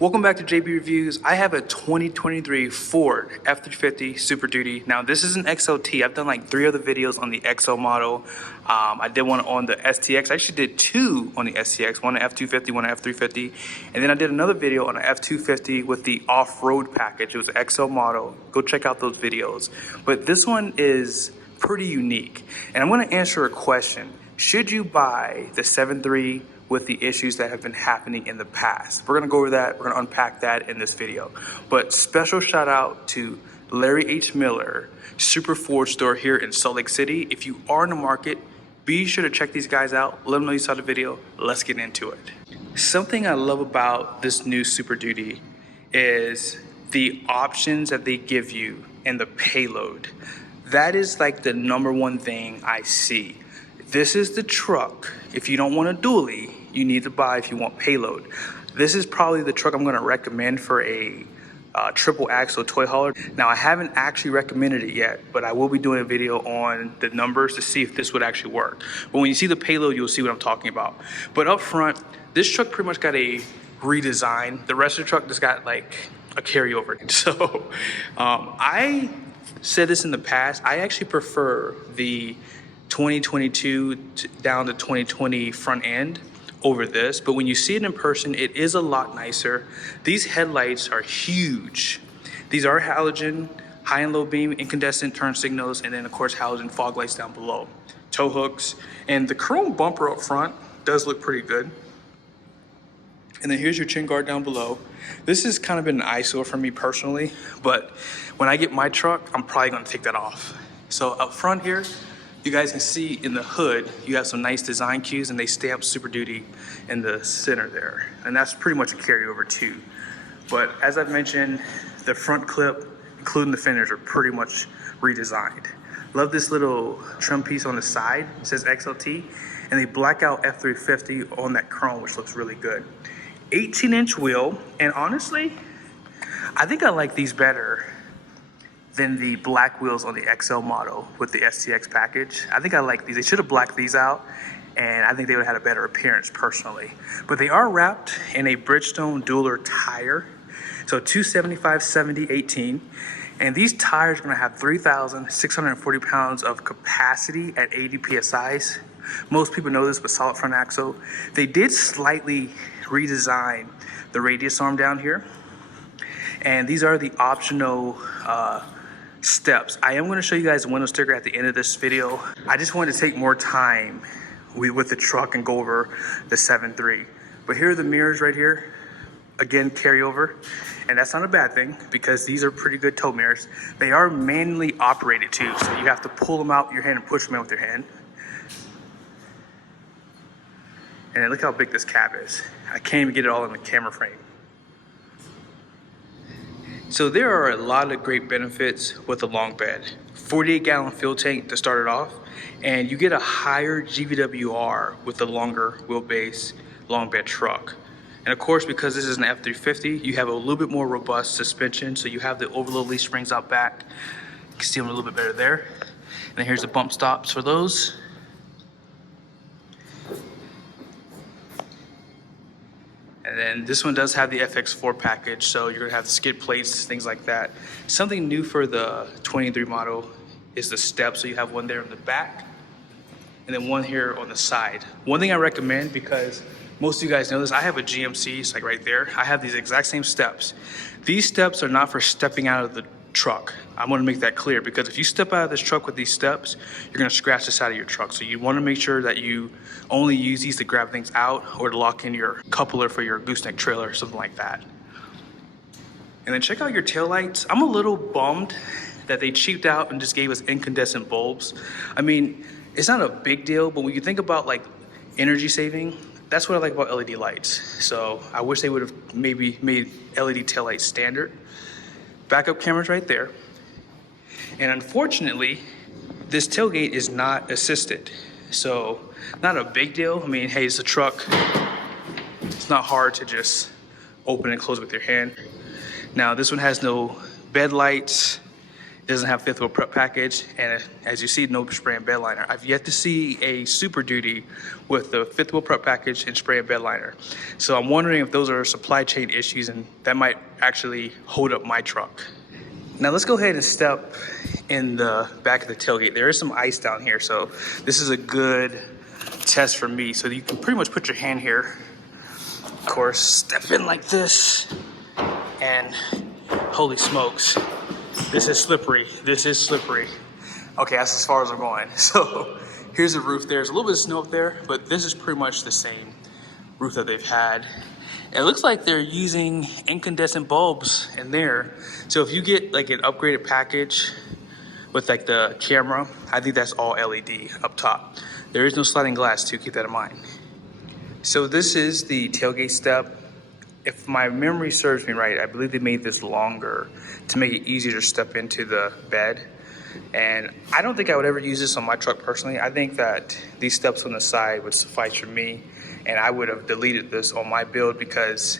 Welcome back to JB Reviews. I have a 2023 Ford F350 Super Duty. Now this is an XLT. I've done like 3 other videos on the XL model. I did one on the STX. I actually did 2 on the STX, one on F250, one on F350. And then I did another video on the F250 with the off-road package. It was an XL model. Go check out those videos. But this one is pretty unique. And I'm gonna answer a question. Should you buy the 7.3 with the issues that have been happening in the past? We're gonna go over that, we're gonna unpack that in this video. But special shout out to Larry H. Miller, Super Ford store here in Salt Lake City. If you are in the market, be sure to check these guys out. Let them know you saw the video. Let's get into it. Something I love about this new Super Duty is the options that they give you and the payload. That is like the #1 thing I see. This is the truck. If you don't want a dually, you need to buy if you want payload. This is probably the truck I'm gonna recommend for a triple axle toy hauler. Now I haven't actually recommended it yet, but I will be doing a video on the numbers to see if this would actually work. But when you see the payload, you'll see what I'm talking about. But up front, this truck pretty much got a redesign. The rest of the truck just got like a carryover. So I said this in the past, I actually prefer the 2022 down to 2020 front end over this, but when you see it in person, it is a lot nicer. These headlights are huge. These are halogen, high and low beam, incandescent turn signals, and then of course halogen fog lights down below. Tow hooks, and the chrome bumper up front does look pretty good. And then here's your chin guard down below. This has kind of been an eyesore for me personally, but when I get my truck, I'm probably gonna take that off. So up front here, you guys can see in the hood, you have some nice design cues and they stamp Super Duty in the center there. And that's pretty much a carryover too. But as I've mentioned, the front clip, including the fenders, are pretty much redesigned. Love this little trim piece on the side. It says XLT, and they black out F350 on that chrome, which looks really good. 18-inch wheel, and honestly, I think I like these better than the black wheels on the XL model with the STX package. I think I like these. They should have blacked these out, and I think they would have had a better appearance personally. But they are wrapped in a Bridgestone dueler tire, so 275 70 18. And these tires are gonna have 3,640 pounds of capacity at 80 PSIs. Most people know this with solid front axle. They did slightly redesign the radius arm down here. And these are the optional steps. I am going to show you guys the window sticker at the end of this video. I just wanted to take more time with the truck and go over the 7.3. But here are the mirrors right here. Again, carryover. And that's not a bad thing because these are pretty good tow mirrors. They are manually operated too, so you have to pull them out with your hand and push them in with your hand. And then look how big this cab is. I can't even get it all in the camera frame. So there are a lot of great benefits with the long bed. 48-gallon fuel tank to start it off, and you get a higher GVWR with the longer wheelbase long bed truck. And of course, because this is an F350, you have a little bit more robust suspension, so you have the overload leaf springs out back. You can see them a little bit better there. And then here's the bump stops for those. And then this one does have the FX4 package, so you're gonna have skid plates, things like that. Something new for the 23 model is the step, so you have one there in the back, and then one here on the side. One thing I recommend, because most of you guys know this, I have a GMC, it's like right there. I have these exact same steps. These steps are not for stepping out of the truck. I want to make that clear, because if you step out of this truck with these steps, you're going to scratch the side of your truck. So you want to make sure that you only use these to grab things out or to lock in your coupler for your gooseneck trailer or something like that. And then check out your taillights. I'm a little bummed that they cheaped out and just gave us incandescent bulbs. I mean, it's not a big deal, but when you think about like energy saving, that's what I like about LED lights. So I wish they would have maybe made LED taillights standard. Backup cameras right there. And unfortunately, this tailgate is not assisted. So not a big deal. I mean, hey, it's a truck. It's not hard to just open and close with your hand. Now this one has no bed lights, It doesn't have fifth wheel prep package, and as you see, no spray and bed liner. I've yet to see a Super Duty with the fifth wheel prep package and spray and bed liner. So I'm wondering if those are supply chain issues, and that might actually hold up my truck. Now let's go ahead and step in the back of the tailgate. There is some ice down here, so this is a good test for me. So you can pretty much put your hand here, of course, step in like this, and holy smokes, this is slippery. This is slippery. Okay, that's as far as I'm going. So here's the roof. There's a little bit of snow up there, but this is pretty much the same roof that they've had. And it looks like they're using incandescent bulbs in there. So if you get like an upgraded package with like the camera, I think that's all LED up top. There is no sliding glass too, keep that in mind. So this is the tailgate step. If my memory serves me right, I believe they made this longer to make it easier to step into the bed. And I don't think I would ever use this on my truck personally. I think that these steps on the side would suffice for me, and I would have deleted this on my build because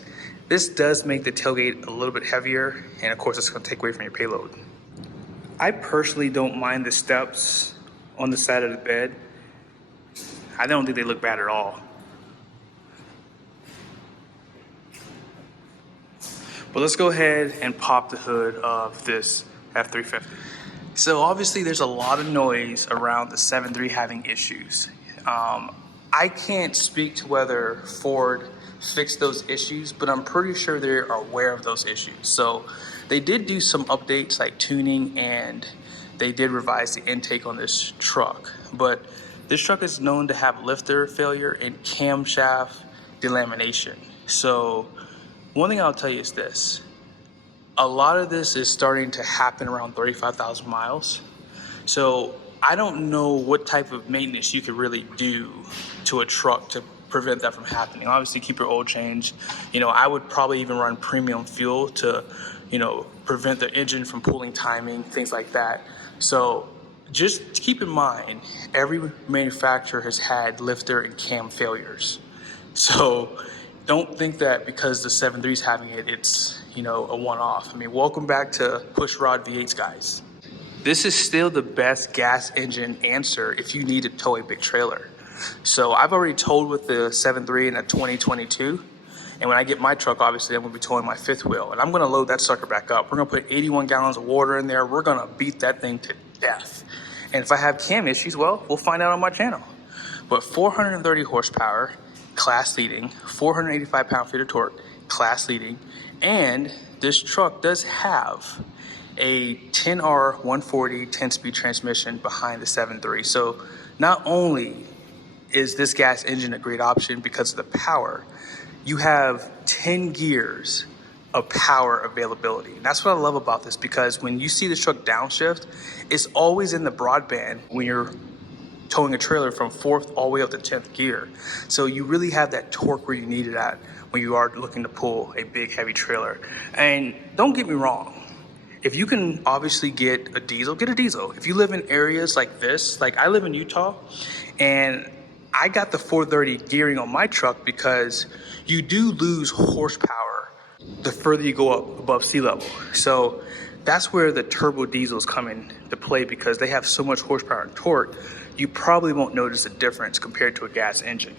this does make the tailgate a little bit heavier, and of course it's going to take away from your payload. I personally don't mind the steps on the side of the bed. I don't think they look bad at all. But let's go ahead and pop the hood of this F350. So obviously there's a lot of noise around the 7.3 having issues. I can't speak to whether Ford fixed those issues, but I'm pretty sure they're aware of those issues. So they did do some updates like tuning, and they did revise the intake on this truck. But this truck is known to have lifter failure and camshaft delamination. So one thing I'll tell you is this. A lot of this is starting to happen around 35,000 miles. So I don't know what type of maintenance you could really do to a truck to prevent that from happening. Obviously keep your oil change. You know, I would probably even run premium fuel to, you know, prevent the engine from pulling timing, things like that. So just keep in mind, every manufacturer has had lifter and cam failures. So don't think that because the 7.3 is having it, it's, you know, a one-off. I mean, welcome back to push rod V8s, guys. This is still the best gas engine answer if you need to tow a big trailer. So I've already towed with the 7.3 in a 2022. And when I get my truck, obviously I'm gonna be towing my fifth wheel, and I'm gonna load that sucker back up. We're gonna put 81 gallons of water in there. We're gonna beat that thing to death. And if I have cam issues, well, we'll find out on my channel. But 430 horsepower, class leading, 485 pound-feet of torque, class leading, and this truck does have a 10R 140 10-speed transmission behind the 7.3. So not only is this gas engine a great option because of the power, you have 10 gears of power availability. And that's what I love about this, because when you see this truck downshift, it's always in the broadband when you're towing a trailer from 4th all the way up to 10th gear. So you really have that torque where you need it at when you are looking to pull a big heavy trailer. And don't get me wrong, if you can obviously get a diesel, get a diesel. If you live in areas like this, like I live in Utah, and I got the 430 gearing on my truck because you do lose horsepower the further you go up above sea level. So that's where the turbo diesels come into play, because they have so much horsepower and torque, you probably won't notice a difference compared to a gas engine.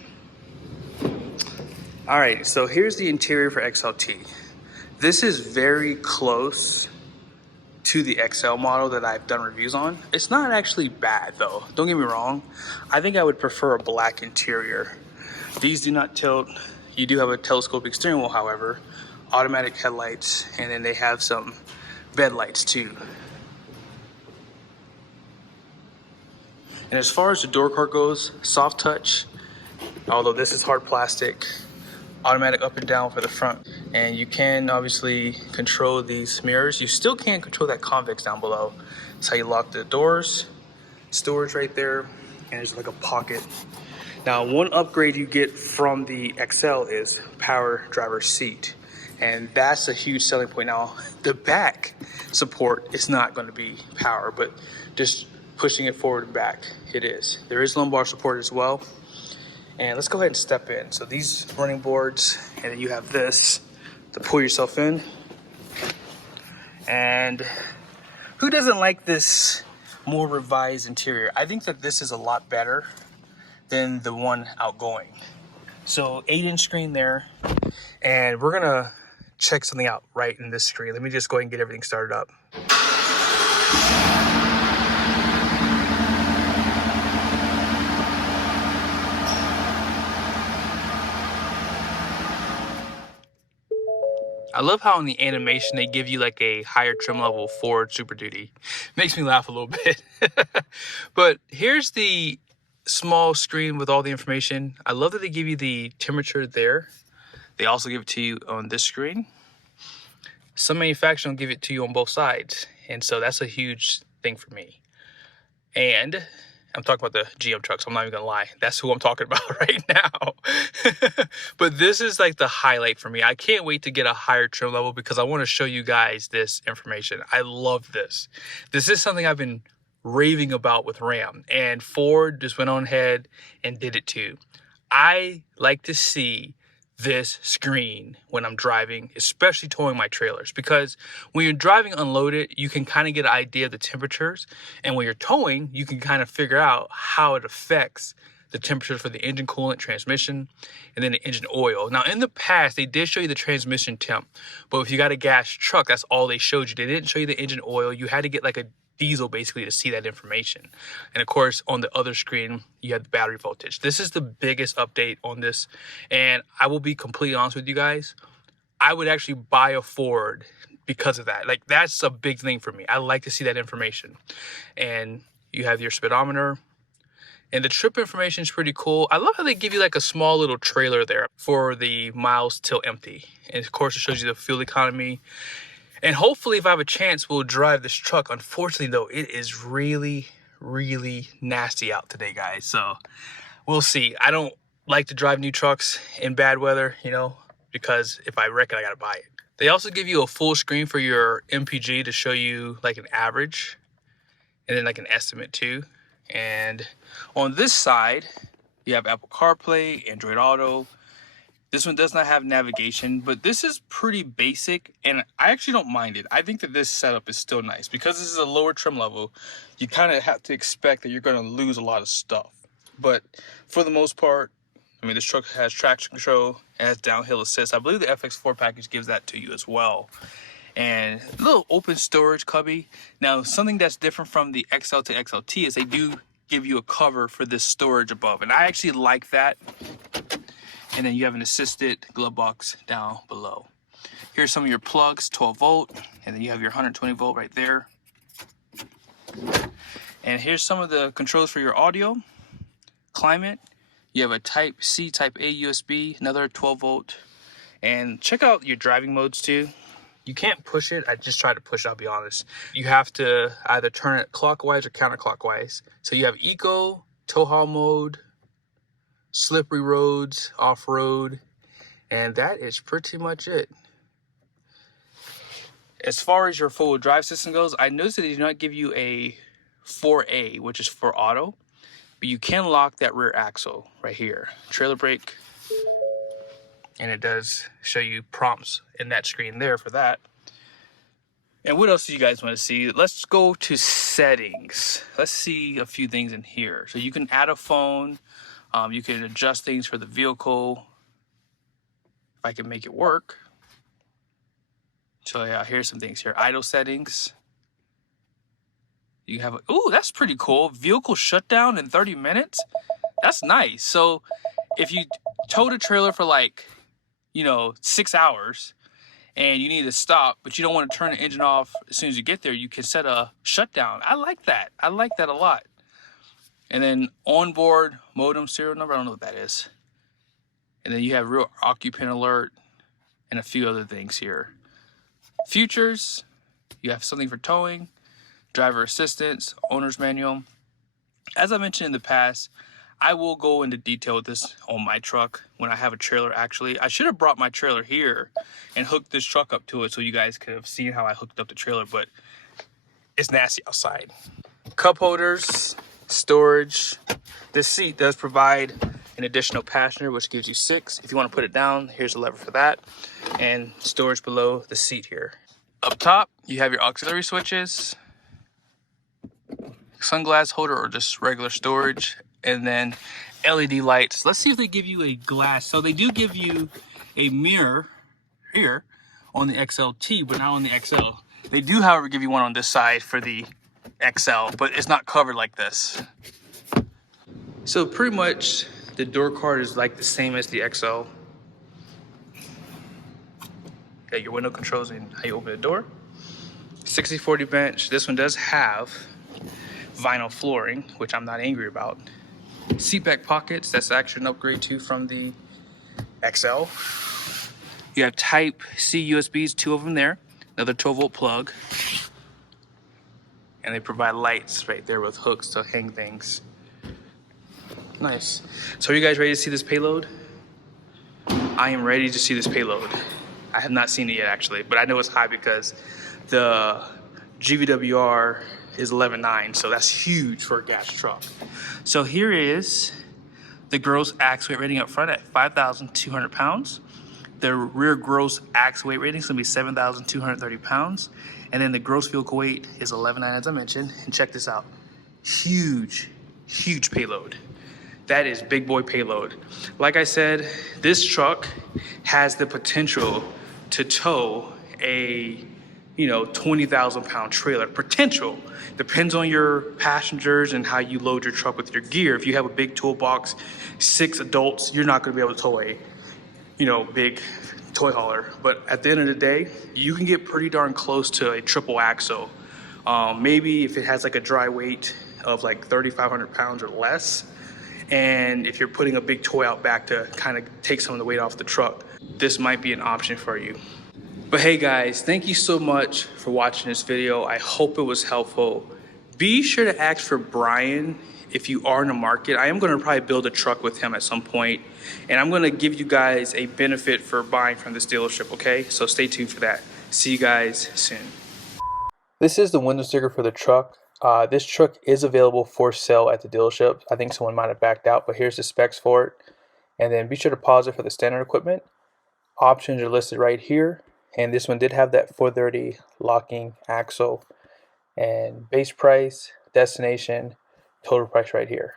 All right, so here's the interior for XLT. This is very close to the XL model that I've done reviews on. It's not actually bad though, don't get me wrong. I think I would prefer a black interior. These do not tilt. You do have a telescopic steering wheel, however, automatic headlights, and then they have some bed lights too. And as far as the door card goes, soft touch, although this is hard plastic, automatic up and down for the front. And you can obviously control these mirrors. You still can't control that convex down below. That's how you lock the doors. Storage right there, and there's like a pocket. Now, one upgrade you get from the XL is power driver seat. And that's a huge selling point. Now, the back support is not going to be power, but just pushing it forward and back, it is. There is lumbar support as well. And let's go ahead and step in. So these running boards, and then you have this to pull yourself in. And Who doesn't like this more revised interior? I think that this is a lot better than the one outgoing. So 8-inch screen there, and we're gonna check something out right in this screen. Let me just go ahead and get everything started up. I love how in the animation they give you like a higher trim level Ford Super Duty. Makes me laugh a little bit. But here's the small screen with all the information. I love that they give you the temperature there. They also give it to you on this screen. Some manufacturers don't give it to you on both sides, and so that's a huge thing for me. And I'm talking about the GM trucks. I'm not even gonna lie. That's who I'm talking about right now. But this is like the highlight for me. I can't wait to get a higher trim level because I want to show you guys this information. I love this. This is something I've been raving about with Ram, and Ford just went on ahead and did it too. I like to see this screen when I'm driving, especially towing my trailers, because when you're driving unloaded, you can kind of get an idea of the temperatures, and when you're towing, you can kind of figure out how it affects the temperatures for the engine coolant, transmission, and then the engine oil. Now, in the past, they did show you the transmission temp, but if you got a gas truck, that's all they showed you. They didn't show you the engine oil. You had to get like a diesel basically to see that information. And of course, on the other screen, you have the battery voltage. This is the biggest update on this. And I will be completely honest with you guys. I would actually buy a Ford because of that. Like, that's a big thing for me. I like to see that information. And you have your speedometer. And the trip information is pretty cool. I love how they give you like a small little trailer there for the miles till empty. And of course, it shows you the fuel economy. And hopefully, if I have a chance, we'll drive this truck. Unfortunately, though, it is really, really nasty out today, guys. So we'll see. I don't like to drive new trucks in bad weather, you know, because if I wreck it, I got to buy it. They also give you a full screen for your MPG to show you like an average and then like an estimate too. And on this side, you have Apple CarPlay, Android Auto. This one does not have navigation, but this is pretty basic, and I actually don't mind it. I think that this setup is still nice. Because this is a lower trim level, you kind of have to expect that you're going to lose a lot of stuff. But for the most part, I mean, this truck has traction control, it has downhill assist. I believe the FX4 package gives that to you as well. And a little open storage cubby. Now, something that's different from the XL to XLT is they do give you a cover for this storage above, and I actually like that. And then you have an assisted glove box down below. Here's some of your plugs, 12 volt, and then you have your 120 volt right there. And here's some of the controls for your audio, climate. You have a Type C, Type A USB, another 12 volt. And check out your driving modes too. You can't push it. I just tried to push it, I'll be honest. You have to either turn it clockwise or counterclockwise. So you have eco, tow haul mode, slippery roads, off-road, and that is pretty much it. As far as your four-wheel drive system goes, I noticed that they do not give you a 4A, which is for auto, but you can lock that rear axle right here. Trailer brake, and it does show you prompts in that screen there for that. And what else do you guys want to see? Let's go to settings. Let's see a few things in here. So you can add a phone. You can adjust things for the vehicle, if I can make it work. So yeah, here's some things here. Idle settings. You have, ooh, that's pretty cool. Vehicle shutdown in 30 minutes. That's nice. So if you towed a trailer for like, 6 hours and you need to stop, but you don't want to turn the engine off as soon as you get there, you can set a shutdown. I like that. I like that a lot. And then onboard modem serial number, I don't know what that is. And then you have real occupant alert and a few other things here. Features, you have something for towing, driver assistance, owner's manual. As I mentioned in the past, I will go into detail with this on my truck when I have a trailer actually. I should have brought my trailer here and hooked this truck up to it so you guys could have seen how I hooked up the trailer, but it's nasty outside. Cup holders, storage. This seat does provide an additional passenger, which gives you 6. If you want to put it down, here's a lever for that. And storage below the seat here. Up top, you have your auxiliary switches. sunglass holder or just regular storage, and then LED lights. Let's see if they give you a glass. So they do give you a mirror here on the XLT, but not on the XL. They do, however, give you one on this side for the XL, but it's not covered like this. So pretty much the door card is like the same as the XL. Got your window controls and how you open the door. 60/40 bench. This one does have vinyl flooring, which I'm not angry about. Seat back pockets. That's actually an upgrade too from the XL. You have Type C USBs, 2 of them there. Another 12-volt plug. And they provide lights right there with hooks to hang things. Nice. So are you guys ready to see this payload? I am ready to see this payload. I have not seen it yet actually, but I know it's high because the GVWR is 11.9, so that's huge for a gas truck. So here is the gross ax weight rating up front at 5,200 pounds. The rear gross ax weight rating is gonna be 7,230 pounds. And then the gross vehicle weight is 11.9 as I mentioned. And check this out, huge, huge payload. That is big boy payload. Like I said, this truck has the potential to tow a 20,000 pound trailer. Potential. Depends on your passengers and how you load your truck with your gear. If you have a big toolbox, 6 adults, you're not gonna be able to tow a big toy hauler. But at the end of the day, you can get pretty darn close to a triple axle. Maybe if it has like a dry weight of like 3,500 pounds or less, and if you're putting a big toy out back to kind of take some of the weight off the truck, this might be an option for you. But hey guys, thank you so much for watching this video. I hope it was helpful. Be sure to ask for Brian if you are in the market. I am gonna probably build a truck with him at some point, and I'm gonna give you guys a benefit for buying from this dealership, okay? So stay tuned for that. See you guys soon. This is the window sticker for the truck. This truck is available for sale at the dealership. I think someone might have backed out, but here's the specs for it. And then be sure to pause it for the standard equipment. Options are listed right here. And this one did have that 430 locking axle. And base price, destination, total price right here.